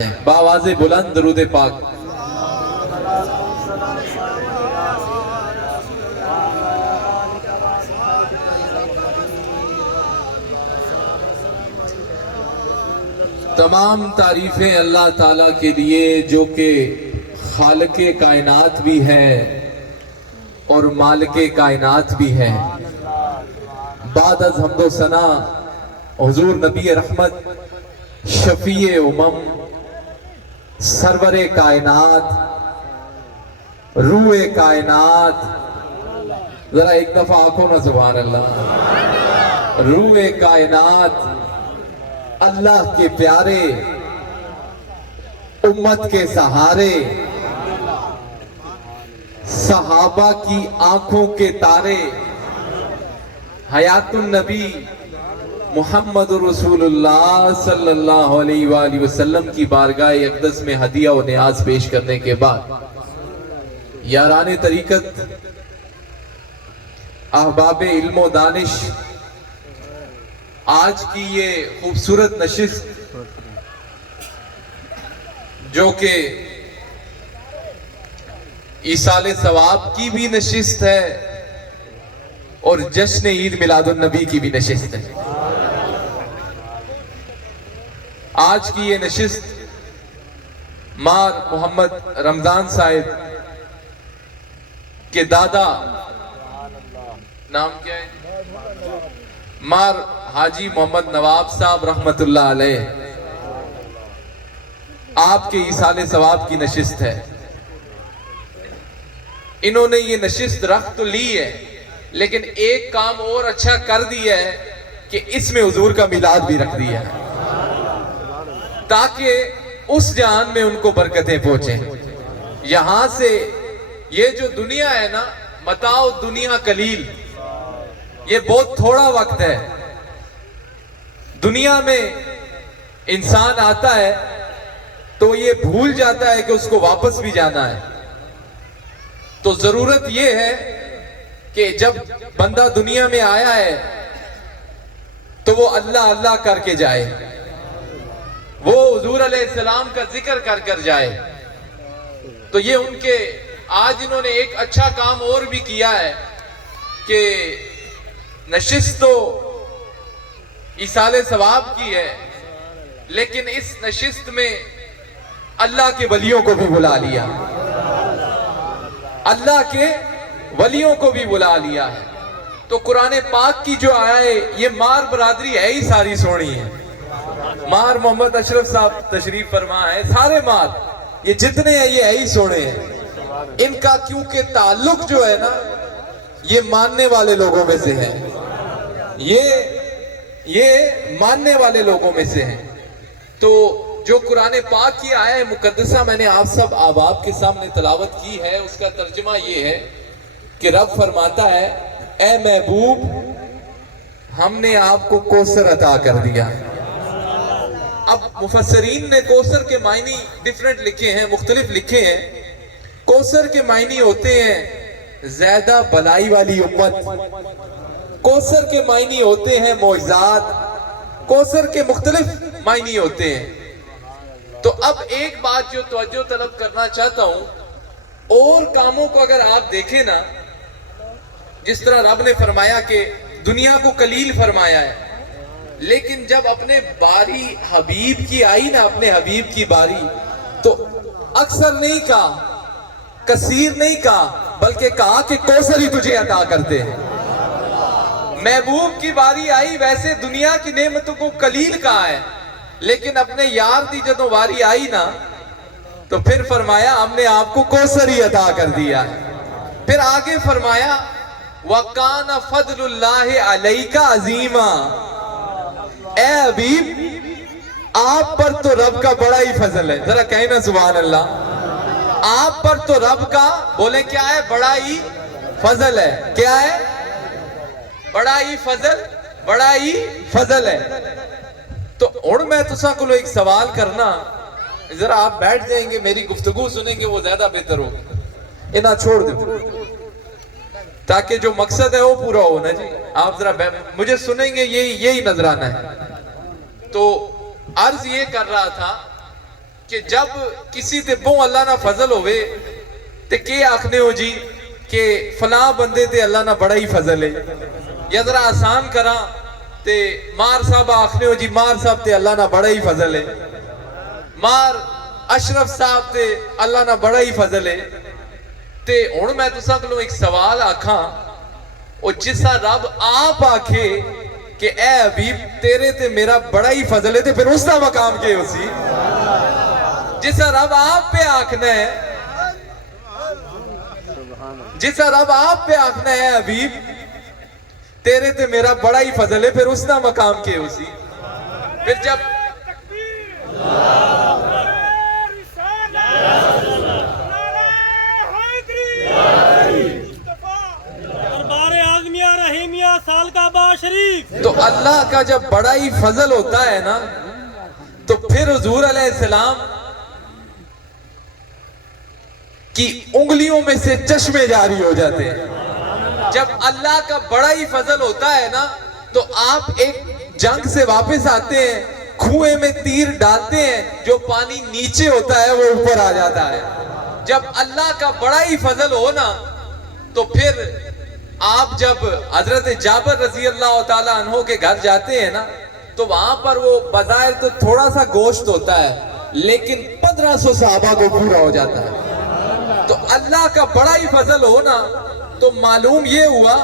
باواز بلند درود پاک. تمام تعریفیں اللہ تعالیٰ کے لیے جو کہ خالق کائنات بھی ہے اور مالک کائنات بھی ہے. بعد از حمد و ثنا حضور نبی رحمت شفیع امم سرور کائنات روح کائنات، ذرا ایک دفعہ آنکھوں نا سبحان اللہ. روح کائنات اللہ کے پیارے، امت کے سہارے، صحابہ کی آنکھوں کے تارے، حیات النبی محمد رسول اللہ صلی اللہ علیہ وآلہ وسلم کی بارگاہ اقدس میں ہدیہ و نیاز پیش کرنے کے بعد یاران طریقت، احباب علم و دانش، آج کی یہ خوبصورت نشست جو کہ ایصال ثواب کی بھی نشست ہے اور جشن عید میلاد النبی کی بھی نشست ہے. آج کی یہ نشست مار محمد رمضان صاحب کے دادا، نام کیا ہے، مار حاجی محمد نواب صاحب رحمت اللہ علیہ، آپ کے ایصال ثواب کی نشست ہے. انہوں نے یہ نشست رکھ تو لی ہے لیکن ایک کام اور اچھا کر دیا ہے کہ اس میں حضور کا میلاد بھی رکھ دیا ہے تاکہ اس جہان میں ان کو برکتیں پہنچیں. یہاں سے یہ جو دنیا ہے نا، متاع دنیا قلیل، یہ بہت تھوڑا وقت ہے. دنیا میں انسان آتا ہے تو یہ بھول جاتا ہے کہ اس کو واپس بھی جانا ہے. تو ضرورت یہ ہے کہ جب بندہ دنیا میں آیا ہے تو وہ اللہ اللہ کر کے جائے، وہ حضور علیہ السلام کا ذکر کر کر جائے. تو یہ ان کے آج انہوں نے ایک اچھا کام اور بھی کیا ہے کہ نشست تو ایصال ثواب کی ہے لیکن اس نشست میں اللہ کے ولیوں کو بھی بلا لیا، اللہ کے ولیوں کو بھی بلا لیا ہے. تو قرآن پاک کی جو آیا ہے، یہ مار برادری ہے ہی ساری سونی ہے. مار محمد اشرف صاحب تشریف فرما ہے، سارے مار یہ جتنے ہیں یہ ہے ہی سونے ہیں. ان کا کیونکہ تعلق جو ہے نا یہ ماننے والے لوگوں میں سے ہے، یہ ماننے والے لوگوں میں سے ہیں. تو جو قرآن پاک کی آیہ مقدسہ میں نے آپ سب احباب کے سامنے تلاوت کی ہے، اس کا ترجمہ یہ ہے کہ رب فرماتا ہے، اے محبوب ہم نے آپ کو کوثر عطا کر دیا. اب مفسرین نے کوثر کے معنی ڈیفرنٹ لکھے ہیں، مختلف لکھے ہیں. کوثر کے معنی ہوتے ہیں زیادہ بلائی والی امت، کوثر کے معنی ہوتے ہیں معجزات، کوثر کے مختلف معنی ہوتے ہیں. تو اب ایک بات جو توجہ طلب کرنا چاہتا ہوں، اور کاموں کو اگر آپ دیکھیں نا، جس طرح رب نے فرمایا کہ دنیا کو قلیل فرمایا ہے، لیکن جب اپنے باری حبیب کی آئی نا، اپنے حبیب کی باری، تو اکثر نہیں کہا، کثیر نہیں کہا، بلکہ کہا کہ کوثر ہی تجھے عطا کرتے ہیں. محبوب کی باری آئی، ویسے دنیا کی نعمتوں کو قلیل کہا ہے لیکن اپنے یار دی جدوں باری آئی نا تو پھر فرمایا ہم نے آپ کو کوثر ہی عطا کر دیا ہے. پھر آگے فرمایا وَقَانَ فَضْلُ اللَّهِ عَلَيْكَ عَظِيمًا، اے حبیب آپ پر تو رب کا بڑا ہی فضل ہے. ذرا کہیں نا سبحان اللہ. آپ پر تو رب کا، بولے کیا ہے، بڑا ہی فضل ہے. کیا ہے؟ بڑا ہی فضل، بڑا ہی فضل ہے. تو اور میں تسا کو ایک سوال کرنا، ذرا آپ بیٹھ جائیں گے میری گفتگو سنیں گے وہ زیادہ بہتر ہوگا. انہاں چھوڑ دیں تاکہ جو مقصد ہے وہ پورا ہو نا جی. آپ ذرا مجھے سنیں گے، یہی نظرانہ ہے. تو عرض یہ کر رہا تھا کہ جب کسی تے بہوں اللہ نہ فضل ہوئے تے کہ آکھنے ہو جی کہ فلاں بندے تے اللہ نہ بڑا ہی فضل ہے، یا ذرا آسان کراں تے مار صاحب آکھنے ہو جی مار صاحب تے اللہ نہ بڑا ہی فضل ہے، مار اشرف صاحب تے اللہ نہ بڑا ہی فضل ہے۔ تے ہن میں تساں کولوں ایک سوال آکھاں، او جسا رب آپ آکھے کہ اے حبیب تیرے تے میرا بڑا ہی فضل ہے تے پھر اس دا مقام کے اسی جسا رب آپ پہ آکھنا ہے، جسا رب آپ پہ آکھنا ہے حبیب تیرے تے میرا بڑا ہی فضل ہے، پھر اس دا مقام کے اسی۔ پھر جب سال کا با شریف تو اللہ کا جب بڑا ہی فضل ہوتا ہے نا تو پھر حضور علیہ السلام کی انگلیوں میں سے چشمے جاری ہو جاتے ہیں۔ جب اللہ کا بڑا ہی فضل ہوتا ہے نا تو آپ ایک جنگ سے واپس آتے ہیں، کنویں میں تیر ڈالتے ہیں، جو پانی نیچے ہوتا ہے وہ اوپر آ جاتا ہے۔ جب اللہ کا بڑا ہی فضل ہو نا تو پھر آپ جب حضرت جابر رضی اللہ تعالیٰ عنہ کے گھر جاتے ہیں نا تو وہاں پر وہ بظاہر تو تھوڑا سا گوشت ہوتا ہے لیکن 1500 صحابہ کو پورا ہو جاتا ہے۔ تو اللہ کا بڑا ہی فضل ہو نا تو معلوم یہ ہوا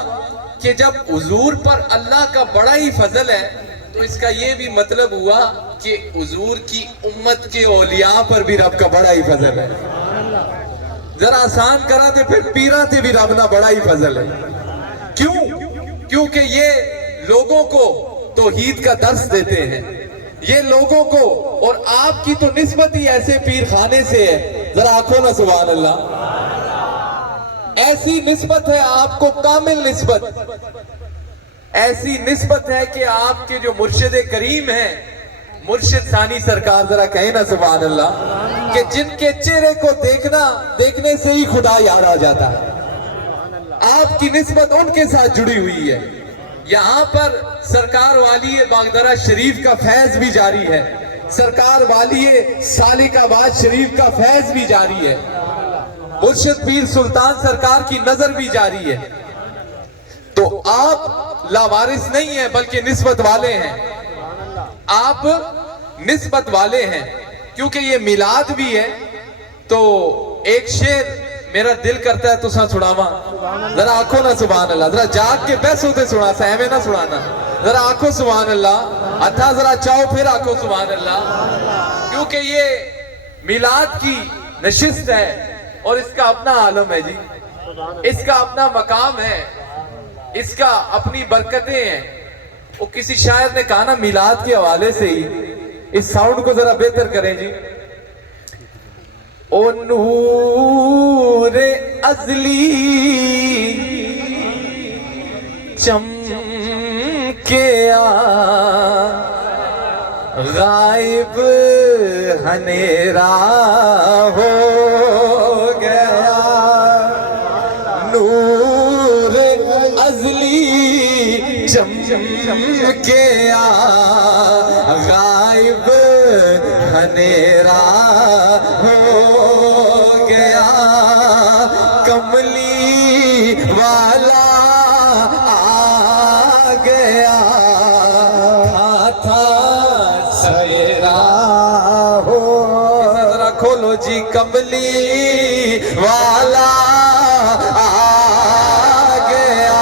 کہ جب حضور پر اللہ کا بڑا ہی فضل ہے تو اس کا یہ بھی مطلب ہوا کہ حضور کی امت کے اولیاء پر بھی رب کا بڑا ہی فضل ہے۔ ذرا آسان کرا دے پھر پیران تے بھی رب نہ بڑا ہی فضل ہے۔ کیوں؟ کیونکہ یہ لوگوں کو توحید کا درس دیتے ہیں، یہ لوگوں کو، اور آپ کی تو نسبت ہی ایسے پیر خانے سے ہے، ذرا آنکھوں نا سبحان اللہ، ایسی نسبت ہے آپ کو، کامل نسبت، ایسی نسبت ہے کہ آپ کے جو مرشد کریم ہیں مرشد ثانی سرکار، ذرا کہیں نا سبحان اللہ، کہ جن کے چہرے کو دیکھنے سے ہی خدا یاد آ جاتا ہے۔ آپ کی نسبت ان کے ساتھ جڑی ہوئی ہے۔ یہاں پر سرکار والی باغدرہ شریف کا فیض بھی جاری ہے، سرکار والی سالک آباد شریف کا فیض بھی جاری ہے، مرشد پیر سلطان سرکار کی نظر بھی جاری ہے۔ تو آپ لاوارث نہیں ہیں بلکہ نسبت والے ہیں، آپ نسبت والے ہیں، کیونکہ یہ میلاد بھی ہے۔ تو ایک شعر میرا دل کرتا ہے تو ساں سناواں، ذرا آنکھوں نہ سبحان اللہ، ذرا جاگ کے بیس ہوتے سنا، سہمے نہ سنانا، ذرا آنکھوں سبحان اللہ، اتھا ذرا چاہو پھر آنکھوں سبحان اللہ، کیونکہ یہ میلاد کی نشست ہے اور اس کا اپنا عالم ہے جی، اس کا اپنا مقام ہے، اس کا اپنی برکتیں ہیں۔ وہ کسی شاعر نے کہا نا میلاد کے حوالے سے ہی، اس ساؤنڈ کو ذرا بہتر کریں جی، او نور ازلی چمکیا غائب ہنیرا ہو گیا، نور ازلی چمکیا غائب ہنیرا ہو گیا، کملی والا آ گیا، تھا سویرا ہو، ذرا کھولو جی، کملی والا آ گیا،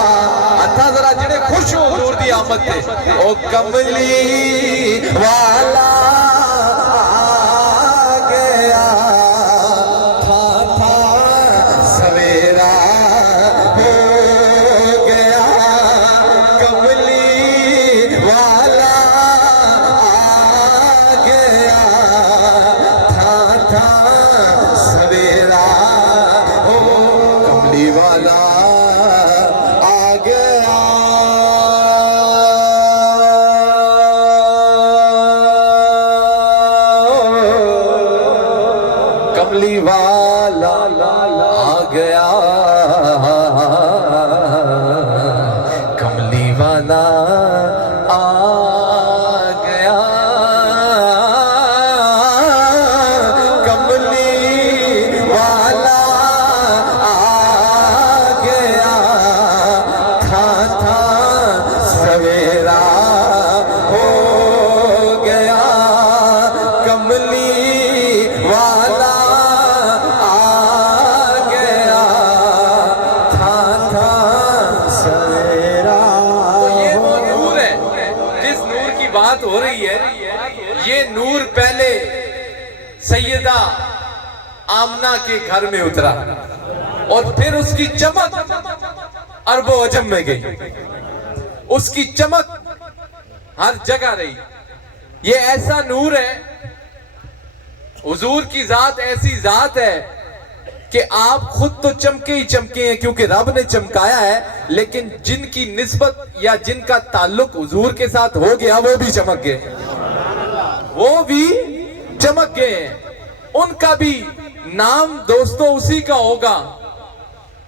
اتھا ذرا جڑے خوش ہو حضور دی آمد تے، او کملی والا والا آ گیا تھا سویرا. تو یہ وہ نور ہے جس نور کی بات ہو رہی ہے. یہ نور پہلے سیدہ آمنہ کے گھر میں اترا اور پھر اس کی چمک عرب و عجم میں گئی. اس کی چمک ہر جگہ رہی. یہ ایسا نور ہے, حضور کی ذات ایسی ذات ہے کہ آپ خود تو چمکے ہی چمکے ہیں کیونکہ رب نے چمکایا ہے, لیکن جن کی نسبت یا جن کا تعلق حضور کے ساتھ ہو گیا وہ بھی چمک گئے, وہ بھی چمک گئے ہیں. ان کا بھی نام دوستو اسی کا ہوگا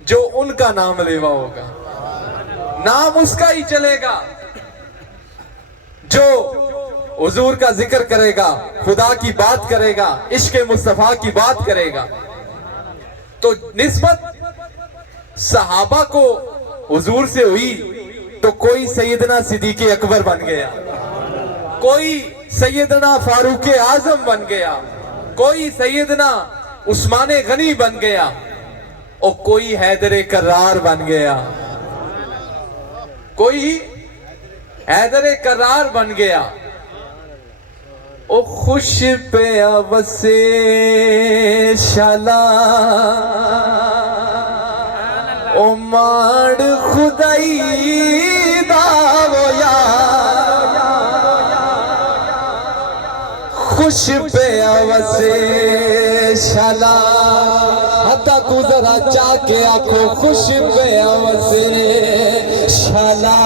جو ان کا نام لیوا ہوگا. نام اس کا ہی چلے گا جو حضور کا ذکر کرے گا, خدا کی بات کرے گا, عشق مصطفیٰ کی بات کرے گا. تو نسبت صحابہ کو حضور سے ہوئی تو کوئی سیدنا صدیق اکبر بن گیا, کوئی سیدنا فاروق اعظم بن گیا, کوئی سیدنا عثمان غنی بن گیا, اور کوئی حیدر کرار بن گیا, کوئی حیدر کرار بن گیا. او خوش پہ وسے شالا او ماڑ خدائی داو یا خوش پہ وسے شالا حتا کو ذرا چاہ کے آنکھو خوش پہ وسے شالا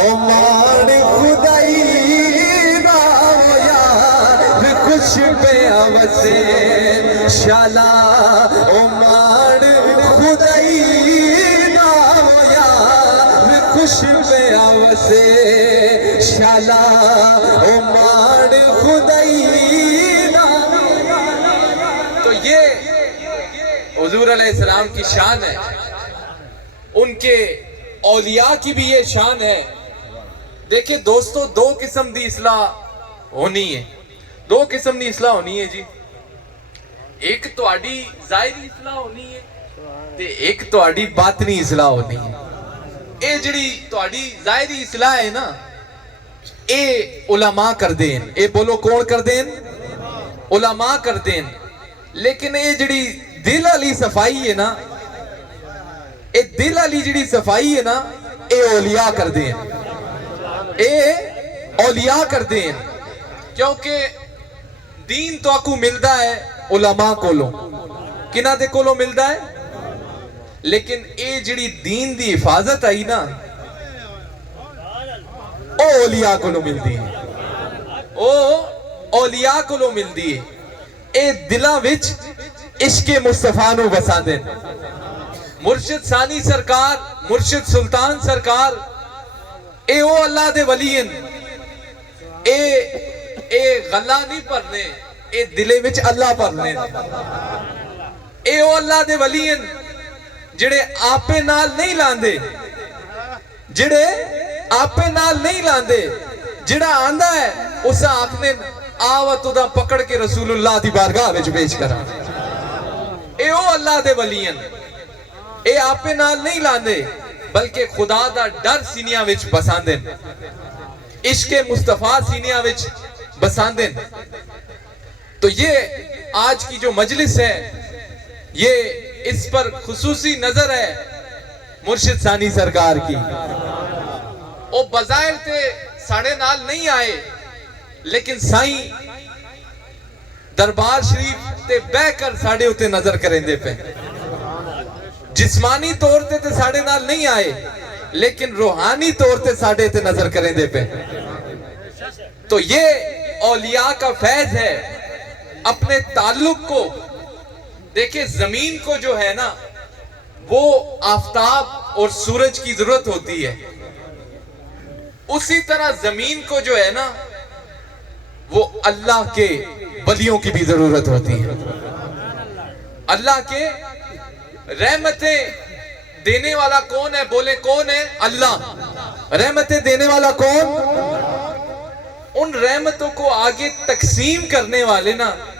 او ماڑ خدائی خوش پہ وسے شالا او ماڑ خدائی ناویا خوش پہ وسے شالا او ماڑ خدائی ناویا. تو یہ حضور علیہ السلام کی شان ہے, ان کے اولیاء کی بھی یہ شان ہے. دیکھیں دوستو, دو قسم دی اصلاح ہونی ہے, دو قسم دی اصلاح ہونی ہے جی. ایک تہاڈی ظاہری اصلاح ہونی ہے تے ایک تہاڈی باطنی اصلاح ہونی ہے. اے جڑی تہاڈی ظاہری اصلاح ہے نا, اے علماء کر دین. اے بولو کون کر دین؟ علماء کر دین. لیکن اے جڑی دل علی صفائی ہے نا, اے دل علی جڑی صفائی ہے نا, اے اولیاء کر دین. اے اولیاء کر دین. کیونکہ دین تو آکو ملدا ہے علماء کولوں, کنہ دے کولوں ملدا ہے, لیکن اے جڑی دین دی حفاظت آئی نا, او اولیاء کولوں ملدی ہے, او اولیاء کولوں ملدی ہے. اے دلاں وچ عشق مصطفیٰ نو بسا دین. مرشد ثانی سرکار, مرشد سلطان سرکار, اے او اللہ دے ولی ہیں. اے غلہ نہیں پڑھنے, اے دلے وچ اللہ پڑھنے. اے او اللہ دے ولی ہیں جڑے آپے نال نہیں لاندے, جڑے آپے نال نہیں لاندے. جڑا آندہ ہے اسا آکھنے آوہ تو دا پکڑ کے رسول اللہ دی بارگاہ وچ پیش کرا. اے او اللہ دے ولی ہیں, اے آپے نال نہیں لاندے بلکہ خدا دا ڈر سینیاں وچ بساندے, عشق مصطفیٰ سینیاں وچ بساندے. تو یہ آج کی جو مجلس ہے, یہ اس پر خصوصی نظر ہے مرشد ثانی سرکار کی. وہ بظاہر تے ساڑھے نال نہیں آئے, لیکن سائیں دربار شریف تے بہ کر ساڑھے ہوتے نظر کریں دے پہ. جسمانی طور تے ساڑھے نال نہیں آئے, لیکن روحانی طور تے ساڑھے تے نظر کریں دے پہ. تو یہ اولیاء کا فیض ہے. اپنے تعلق کو دیکھیں, زمین کو جو ہے نا وہ آفتاب اور سورج کی ضرورت ہوتی ہے, اسی طرح زمین کو جو ہے نا وہ اللہ کے ولیوں کی بھی ضرورت ہوتی ہے. اللہ کے رحمتیں دینے والا کون ہے؟ بولے کون ہے؟ اللہ. رحمتیں دینے والا کون؟ ان رحمتوں کو آگے تقسیم کرنے والے نا